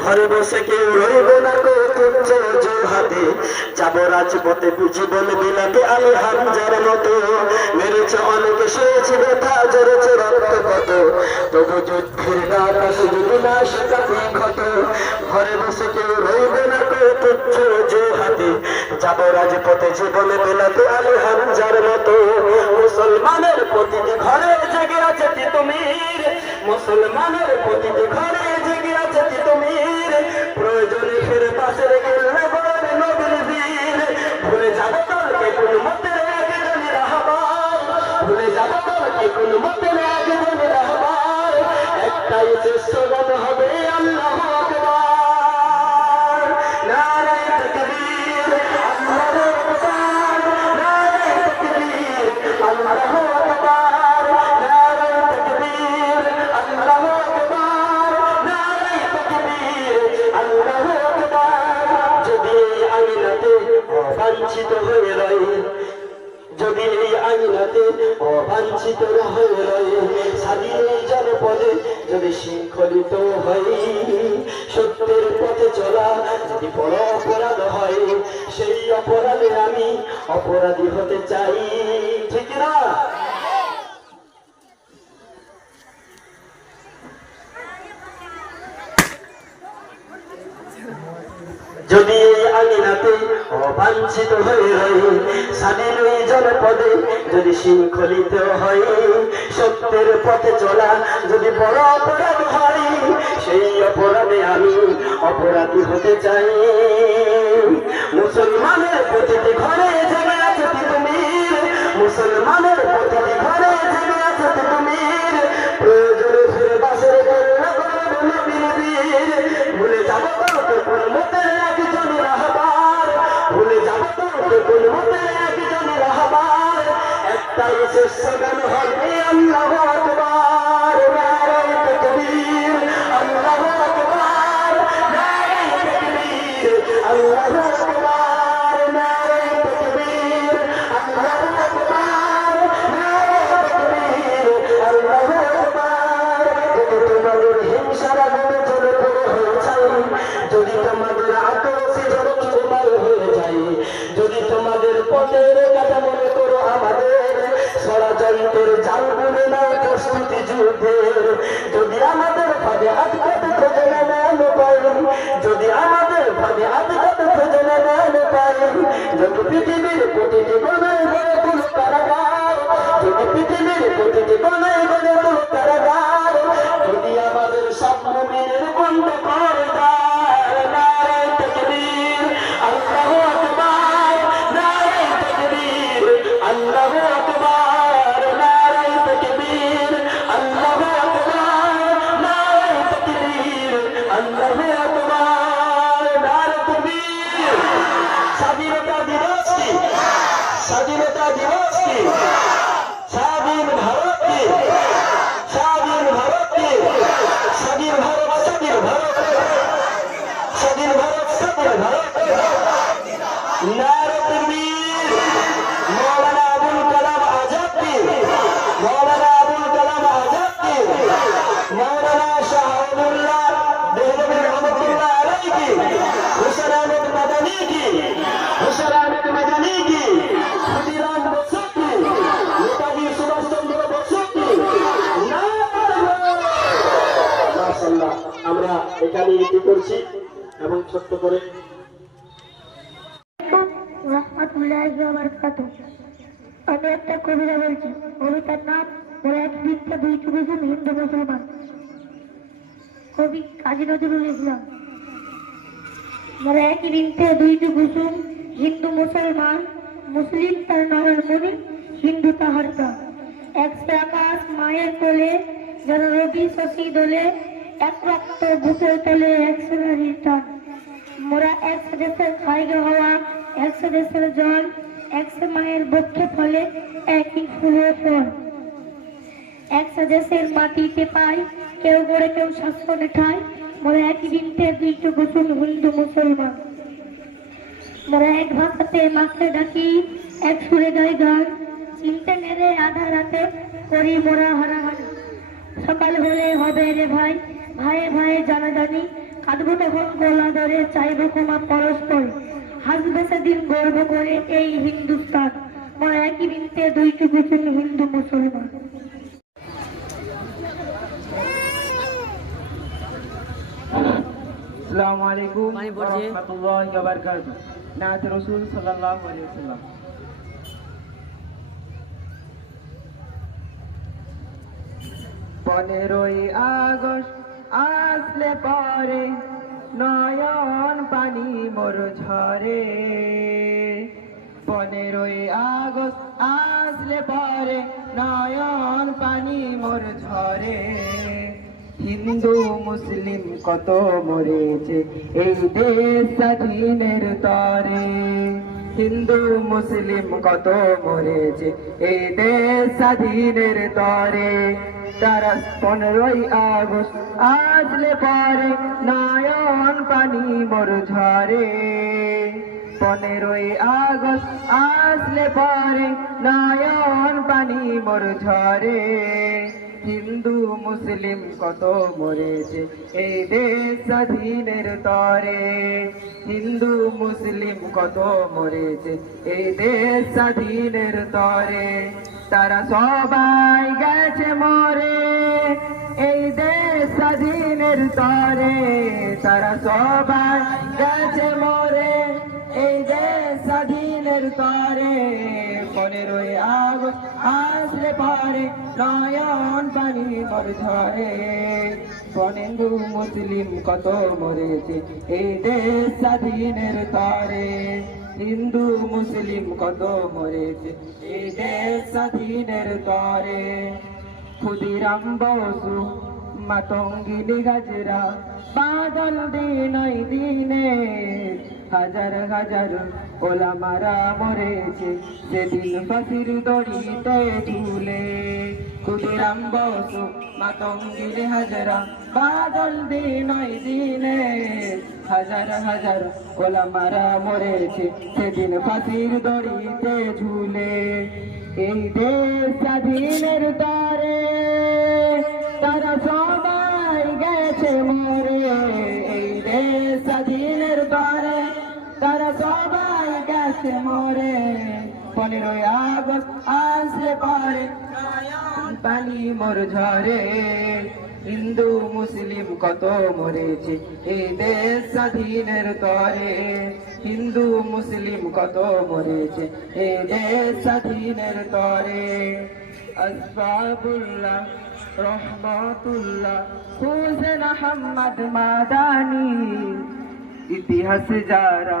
ঘরে বসে কেউ রইব না কো তুচ্ছ হাতে হাতে যাব রাজপথে জীবন বিলাতে আমি হামজার মতো। মুসলমানের প্রতিটি ঘরে জেগে আছে তিতুমির মুসলমানের প্রতিটি ঘরে আইনাতে অবাঞ্ছিত জনপদে যদি শৃঙ্খলিত হয় সত্যের পথে চলা যদি বড় অপরাধ হয়, সেই অপরাধে আমি অপরাধী হতে চাই। ঠিক না যদি এই আঙিনাতে অবাঞ্ছিত হয়ে রয়ে স্বাধীন ওই পদে যদি শৃঙ্খলিত হয়, সত্যের পথে চলা যদি বড় অপরাধ হয়, সেই অপরাধে আমি অপরাধী হতে চাই। ষড়যন্ত্রের জাল বলে নাও প্রস্তুতি যুদ্ধের যদি আমাদের ভাবে আটকাতে খোঁজে না নেন পাই। যদি আমাদের ভাবে আটকাতে খোঁজে না নেন পাই। যদি পৃথিবীর প্রতিটি কোণে গড়ে তুলো কারাগার, যদি পৃথিবীর প্রতিটি কোণে গড়ে তুলো এখানে কি করছি এবং ছোট্ট করে আমি একটা বলছি। নাম এক দুই হিন্দু মুসলমান। কবি কাজী নজরুল ইসলাম। এক হিন্দু মুসলমান, মুসলিম তার নরের মনি হিন্দু তাহার একশো আকাশ মায়ের কোলে যেন রবি শশী দোলে এক রক্ত বুকের তলে একশো নারীর টান মোরা একশো দেশের খাইগে হওয়া একশো দেশের জল একশো মায়ের বক্ষে ফলে একই ফুলের ফল। একশো দেশের মাটিতে পাই, কেউ গড়ে কেউ শাসনে ঠাই, মোরা একই দিনতে দুইটো গোসল হিন্দু মুসলমান। মোরা এক ভাষাতে মাকে ডাকি, এক সুরে গাই গান চিনতে নেড়ে আধা রাতে করি মোরা হারাহারি সকাল হলে হবে রে ভাই ভাইয়ে ভাইয়ে জানাজানি কাঁদবো তখন গলা ধরে চাইব ক্ষমা পরস্পর। হাসবে সেদিন গর্ব করে এই হিন্দুস্তান। মা একই বৃন্তে দুই চুকুচুন হিন্দু মুসলমান। আসসালামু আলাইকুম। পানি ওয়া পড়ছে। রাহমাতুল্লাহি ওয়া বারাকাতুহু। নাত রাসূল সাল্লাল্লাহু আলাইহি ওয়াসাল্লাম। পনেরোই আগস্ট আসলে পরে নয়ন পানি মোর ঝরে। পনেরোই আগস্ট আসলে পরে নয়ন পানি মোর ঝরে। হিন্দু মুসলিম কত মরেছে এই দেশ স্বাধীনের তরে। হিন্দু, মুসলিম কত মরেছে? এই দেশ স্বাধীনের তরে, তারা পনেরোই আগস্ট আসলে পরে নয়ন পানি মোর ঝরে। পনেরোই আগস্ট আসলে পরে নয়ন পানি মোর ঝরে। হিন্দু মুসলিম কত মরেছে? এই দেশ স্বাধীনের তরে হিন্দু মুসলিম কত মরেছে? এই দেশ স্বাধীনের তরে তারা সবাই গেছে মরে। এই দেশ স্বাধীনের তরে তারা সবাই গেছে মরে। এই দেশ স্বাধীনের তরে, পনেরোই আগস্ট আসলে পারে নয়ন পানি মর হিন্দু মুসলিম কত মরেছে এই দেশ স্বাধীনের তরে। হিন্দু মুসলিম কত মরেছে এই দেশ স্বাধীনের তরে। ক্ষুদিরাম বসু, মাতঙ্গিনী গাজরা, বাদল দিন দিনে। হাজার হাজার ওলামারা মরেছে। সেদিন ফাঁসির দড়িতে ঝুলে ক্ষুদিরাম বসু মাতঙ্গিনী হাজারা, বাদল দিন দিনে হাজার হাজার ওলামারা মরেছে। সেদিন ফাঁসির দড়িতে ঝুলে এই দেশ স্বাধীনের তারে তারা সবাই গেছে মরে। গেছে মরে, পনেরোই আগস্ট আসলে পারে। পানি মোর ঝরে হিন্দু, মুসলিম কত মরেছে এই দেশ স্বাধীনের তরে। হিন্দু, মুসলিম কত মরেছে এই দেশ স্বাধীনের তরে। আসবাবুল্লাহ, রহমতুল্লাহ হুসেন আহমদ মাদানি। ইতিহাস যারা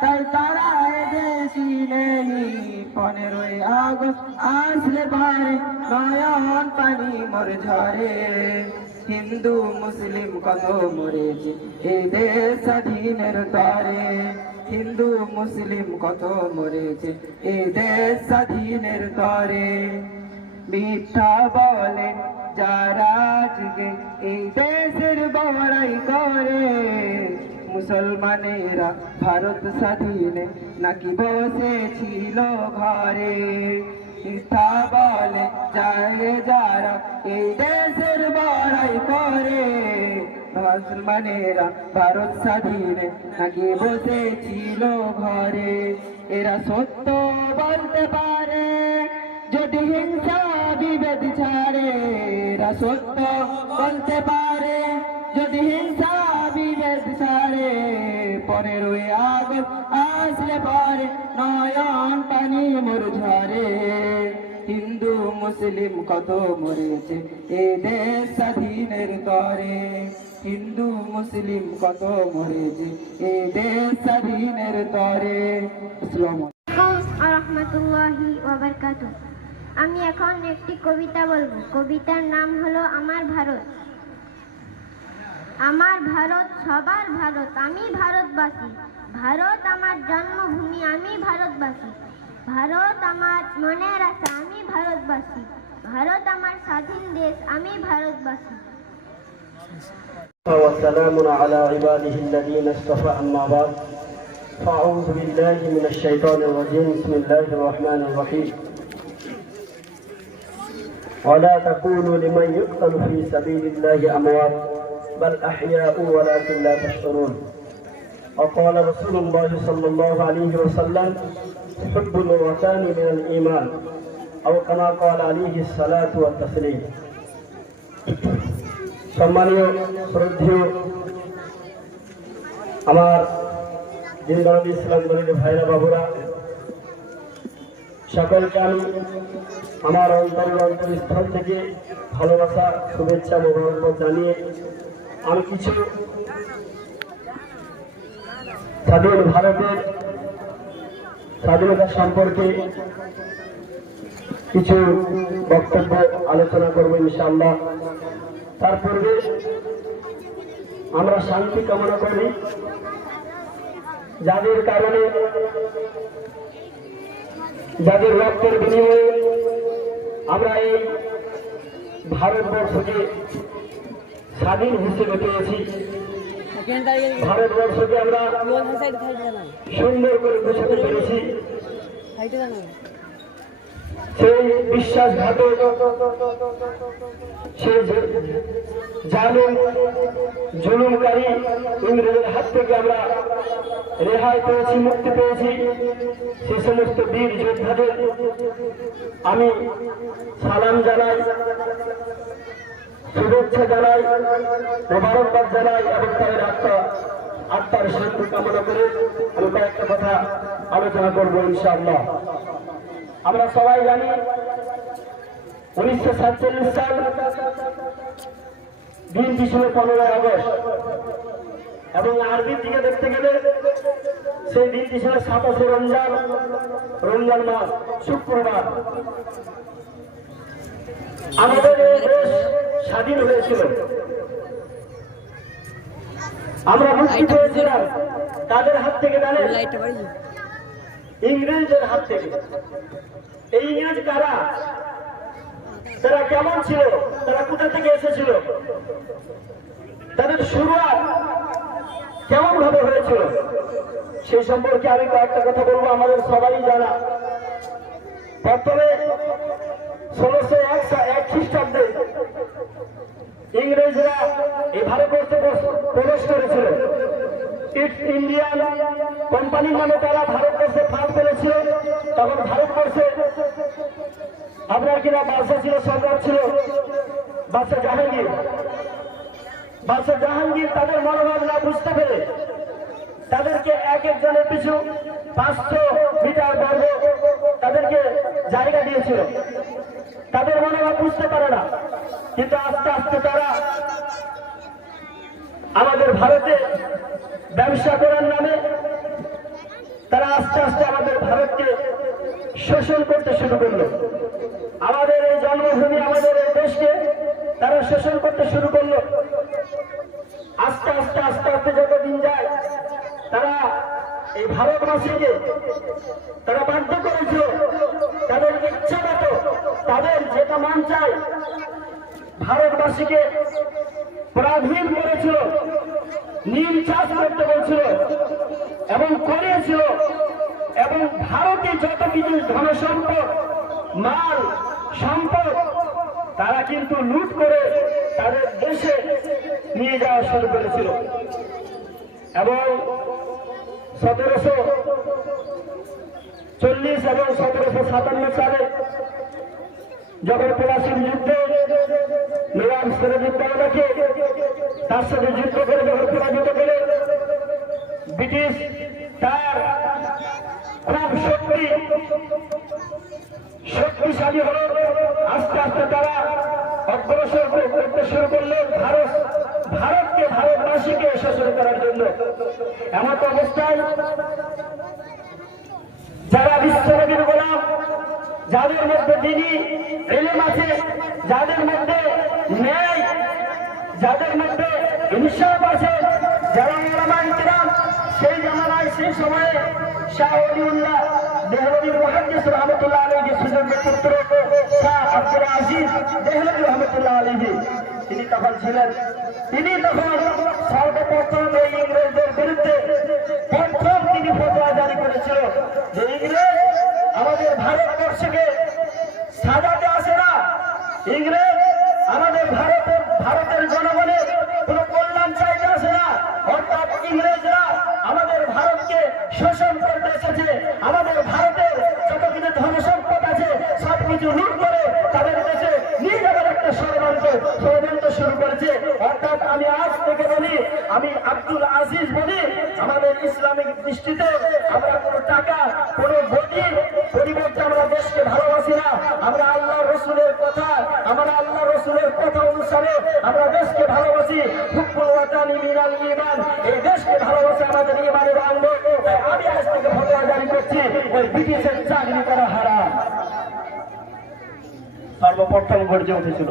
তাই তারা এদের নেই পনেরোই আগস্ট আসলে পারে নয়ন পানি মোর ঝরে। হিন্দু, মুসলিম কত মরেছে এই দেশ স্বাধীনের তরে হিন্দু, মুসলিম কত মরেছে এই দেশ স্বাধীনের তরে মিথ্যা বলে যারা আজকে এই দেশের বড়াই করে। মুসলমানেরা ভারত স্বাধীনে নাকি বসেছিল ঘরে? বলে যায় যারা এই দেশের বড়াই করে। মুসলমানেরা ভারত স্বাধীনে নাকি বসেছিল ঘরে? এরা সত্য বলতে পারে, যদি হিংসা বিভেদ ছাড়ে, এরা সত্য বলতে পারে, যদি হিংসা বিভেদ ছাড়ে পনেরোই আগস্ট আসলে পরে নয়ন পানি মোর ঝরে। হিন্দু, মুসলিম কত মরেছে, এ দেশ স্বাধীনের তরে। হিন্দু, মুসলিম কত মরেছে, এ দেশ স্বাধীনের রহমতুল্লাহি আমি এখন একটি কবিতা বলব। কবিতার নাম হলো আমার ভারত। আমার ভারত সবার ভারত আমি ভারতবাসী ভারত আমার জন্মভূমি আমি ভারতবাসী ভারত আমার মনের আশা আমি ভারতবাসী ভারত আমার স্বাধীন দেশ আমি ভারতবাসী وسلام على عباده الذين اصطفى أما بعد فأعوذ بالله من الشيطان الرجيم بسم الله الرحمن الرحيم ولا تقولوا لمن يقتل في سبيل الله أموات بل أحياء ولكن لا تشعرون وقال رسول الله صلى الله عليه وسلم حب الوطن من الإيمان أو كما قال عليه الصلاة والتسليم সম্মানীয় শ্রদ্ধেয় আমার জিন্দানবী ইসলাম গরিব ভাইরা বাবুরা সকলকে আমি আমার অন্তরের অন্তরস্থল থেকে ভালোবাসা শুভেচ্ছা মোবারক জানিয়ে আমি কিছু। স্বাধীন ভারতের স্বাধীনতা সম্পর্কে কিছু বক্তব্য আলোচনা করব ইনশাআল্লাহ। তার পূর্বে আমরা শান্তি কামনা করি। যাদের কারণে, যাদের রক্তের বিনিময়ে আমরা এই ভারতবর্ষকে স্বাধীন হিসেবে পেয়েছি। ভারতবর্ষকে আমরা সুন্দর করে বোঝাতে পেরেছি। সেই বিশ্বাসঘাতক, সেই জালিম, জুলুমকারী ইংরেজের হাত থেকে আমরা রেহাই পেয়েছি, মুক্তি পেয়েছি। সে সমস্ত বীর যোদ্ধাদের আমি সালাম জানাই। শুভেচ্ছা জানাই, মোবারকবাদ জানাই এবং তাদের আত্মা, আত্মার শান্তি কামনা করে আমি কয়েকটা কথা আলোচনা করব ইনশাআল্লাহ। আমরা সবাই জানি, উনিশশো সাতচল্লিশ সাল দিনটি ছিল পনেরোই আগস্ট এবং আরবির দিকে দেখতে গেলে সেই দিনটি ছিল? সাতাশে রমজান রমজান মাস, শুক্রবার। আমাদের এই দেশ স্বাধীন হয়েছিল। আমরা মুক্তি পেয়েছিলাম তাদের হাত থেকে জানেন ইংরেজদের হাত থেকে। এই ইংরেজ কারা? তারা কেমন ছিল? তারা কোথা থেকে এসেছিল? তাদের শুরুয়াত কেমন ভাবে হয়েছিল? সেই সম্পর্কে আমি কয়েকটা কথা বলব আমাদের সবাই জানা। প্রথমে ষোলোশো এক এক খ্রিস্টাব্দে ইংরেজরা এই ভারতবর্ষে প্রবেশ করেছিল। ইস্ট ইন্ডিয়ান কোম্পানির নামে তারা ভারতবর্ষে ফাঁদ ফেলেছিল তখন ভারতবর্ষে আপনার কিনা বাদশাহ ছিল সম্রাট ছিল বাদশাহ জাহাঙ্গীর। বাদশাহ জাহাঙ্গীর তাদের মনোভাব না বুঝতে পেরে তাদেরকে এক একজনের পিছু পাঁচশো মিটার বর্গ তাদেরকে জায়গা দিয়েছিল। তাদের মনে মনোভাব বুঝতে পারে না। কিন্তু আস্তে আস্তে তারা আমাদের ভারতে ব্যবসা করার নামে তারা আস্তে আস্তে আমাদের ভারতকে শোষণ করতে শুরু করল আমাদের এই জন্মভূমি আমাদের এই দেশকে তারা শোষণ করতে শুরু করল আস্তে আস্তে আস্তে আস্তে যত দিন যায় তারা এই ভারতবাসীকে তারা বাধ্য করেছিল তাদের ইচ্ছা মতো তাদের যেটা মান চায় ভারতবাসীকে প্রাধীন করেছিল নীল চাষ করতে বলছিল এবং করিয়েছিল এবং ভারতে যত কিছু ধনসম্পদ, মাল, সম্পদ, তারা কিন্তু লুট করে তাদের দেশে নিয়ে যাওয়া শুরু করেছিল। এবং সতেরোশো চল্লিশ এবং সতেরোশো সাতান্ন সালে যখন পলাশির যুদ্ধে নবাব সিরাজউদ্দৌলাকে তার সাথে যুদ্ধ করে যখন পরাজিত করে, ব্রিটিশ তার খুব শক্তি। শক্তিশালী হল আস্তে আস্তে তারা অগ্রসর করতে শুরু করলেন ভারত। ভারতকে ভারতবাসীকে শোষণ করার জন্য। এমন অবস্থায় যারা বিশ্বনবীর গোলাম, যাদের মধ্যে দিনই এলেম আছে, যাদের মধ্যে ন্যায়, যাদের মধ্যে ইনসাফ আছে, যারা সেই জামানায়, সেই সময়ে শাহ অলিউল্লাহ দেহলবী ছিলেন, তিনি তখন সর্বপ্রথম এই ইংরেজদের বিরুদ্ধে প্রথম তিনি ফতোয়া জারি করেছিল যে ইংরেজ আমাদের ভারতবর্ষকে সাজাতে আসে না। ইংরেজ আমাদের ভারতের ভারতের জনগণের কোনো কল্যাণ চাইতে আসে না অর্থাৎ ইংরেজরা আমাদের ভারতকে শোষণ করতে এসেছে আমাদের ভারতের যত কিছু ধন সম্পদ আছে সব কিছু লুট করে তাদের দেশে নিয়ে যাবার একটা ষড়যন্ত্র ষড়যন্ত্র শুরু করেছে অর্থাৎ আমি আজ থেকে বলি আমি আব্দুল আজিজ বলি আমাদের ইসলামিক দৃষ্টিতে আমরা কোনো টাকা, কোনো গতি পরিবর্তে আমরা দেশকে ভালোবাসি না। আমরা আল্লাহ রসুলের কথা, আমরা আল্লাহ রসুলের কথা অনুসারে আমরা দেশকে ভালোবাসি। হুকুল ওয়াতানি মিনাল ইমান এই দেশকে ভালোবাসে আমাদের ইমানের অঙ্গ আমি আজ থেকে ফটোয়া জারি করছি, ওই ব্রিটিশের চাকরি করা হারাম। সর্বপ্রথম গর্জে উঠেছিল।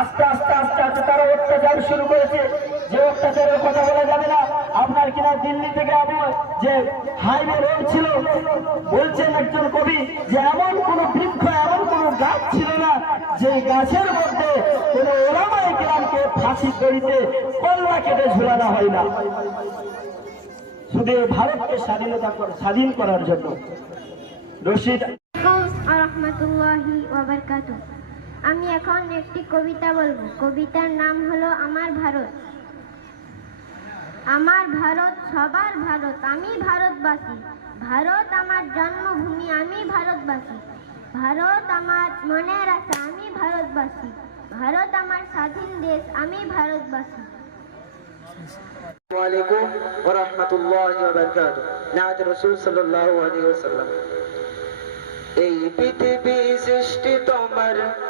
আস্তে আস্তে আস্তে আস্তে তারা অত্যাচার শুরু করেছে। যে অত্যাচারের কথা বলা যাবে না। আপনার কিনা দিল্লি থেকে আমার যে হাইওয়ে রোড ছিল, বলছেন একজন কবি যে এমন কোন বৃক্ষ, এমন কোন গাছ ছিল না যে গাছের মধ্যে কোন ওলামাই গ্রামকে ফাঁসি করিতে কল্লা কেটে ঝুলানো হয় না। শুধু ভারতকে স্বাধীনতা স্বাধীন করার জন্য। রশিদ রহমতুল্লাহি ওয়াবারকাতু আমি এখন একটি কবিতা বলব। কবিতার নাম হলো আমার ভারত। আমার ভারত, সবার ভারত, আমি ভারতবাসী। ভারত আমার জন্মভূমি, আমি ভারতবাসী। ভারত আমার মনের আশা, আমি ভারতবাসী। ভারত আমার স্বাধীন দেশ, আমি ভারতবাসী। এই পৃথিবী সৃষ্টি তোমার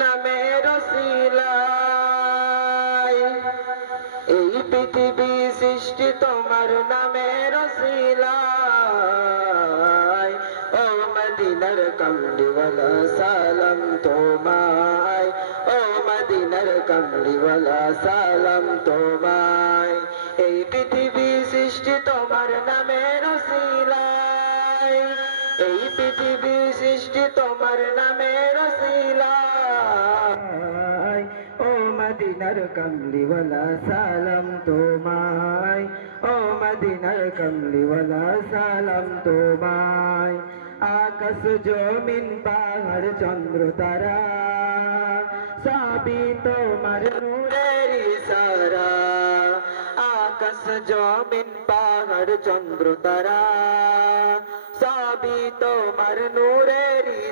নামে রসিলাই এই পৃথিবী সৃষ্টি তোমার নামে রসিলাই ও মদিনার কমলিওয়ালা, সালাম তোমায়। ও মদিনার কমলিওয়ালা, সালাম তোমায়। এই পৃথিবী সৃষ্টি তোমার নামে রসিলাই এই পৃথিবী সৃষ্টি তোমার নামে মদিনার কমলিওয়ালা সালাম তোমায়। ও মদিনার কমলিওয়ালা সালাম তোমায়। আকাশ জমিন, পাহাড়, চন্দ্র, তারা সাবি তোমার নূরের সারা আকাশ জমিন, পাহাড়, চন্দ্র, তারা, সবই তোমার নূরের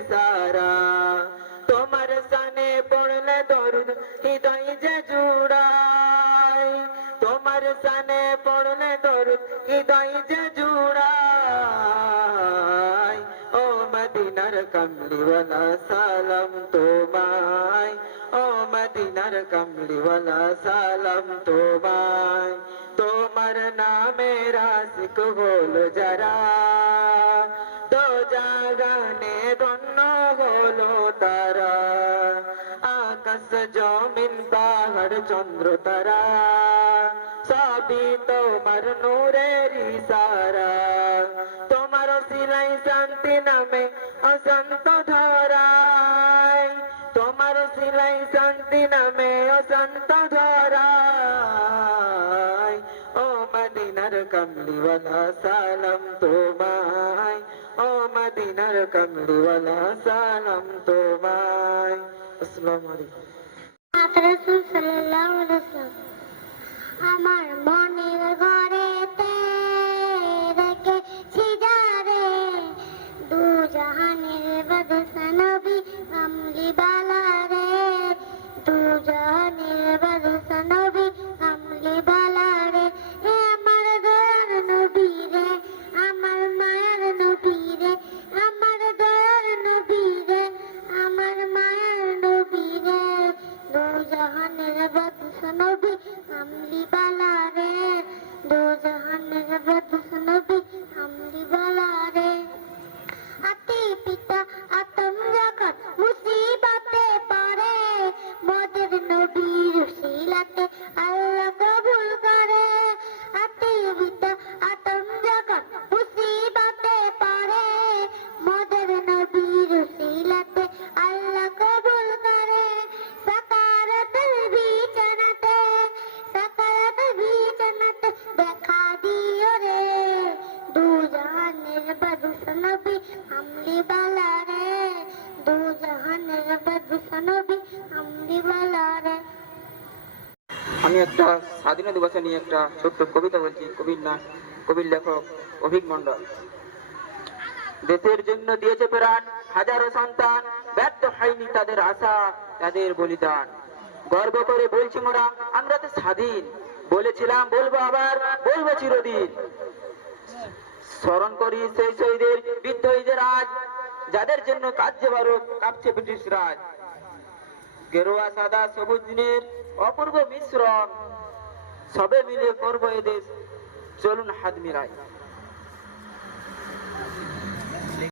জুড়াই তোমার সানে পড়লে দরুদ হৃদয় যে জুড়াই ও মদিনার কমলিওয়ালা, সালাম তোমায়। ও মদিনার কমলিওয়ালা, সালাম তোমায়। তোমার নামে রাসিক হলো যারা। তো জাগানে ধন্য হলো তারা। পাহাড় চন্দ্র তারা সবই তোমার নূরের সারা তোমার সিলাই শান্তি নামে অশান্ত ধরায় তোমার সিলাই শান্তি নামে অশান্ত ধরায় ও মদিনার কমলিওয়ালা সালাম তোমায় ও মদিনার কমলিওয়ালা সালাম তোমায় আসসালামু আলাইকুম আমার মনের ঘরে রেখে যারে। দু জাহানের বাদশা নবী কামলি বালা রে দু জাহানের বাদশা আমি একটা স্বাধীনতা দিবস নিয়ে একটা ছোট্ট কবিতা বলছি, কবির নাম, কবির লেখক অভিক মন্ডল দেশের জন্য দিয়েছে প্রাণ, হাজারো সন্তান, ব্যর্থ হয়নি তাদের আশা, তাদের বলিদান। গর্ব করে বলছি মোরা, আমরা তো স্বাধীন। বলেছিলাম, বলব আবার, বলব চিরদিন। স্মরণ করি সেই শহীদের বিদ্রোহীদের আজ, যাদের জন্য কার্যে ভারত কাঁপছে ব্রিটিশ রাজ। গেরুয়া সাদা সবুজ দিনের অপূর্ব মিশ্রণ। সবে মিলে করব এদেশ। চলুন হাত মিলাই।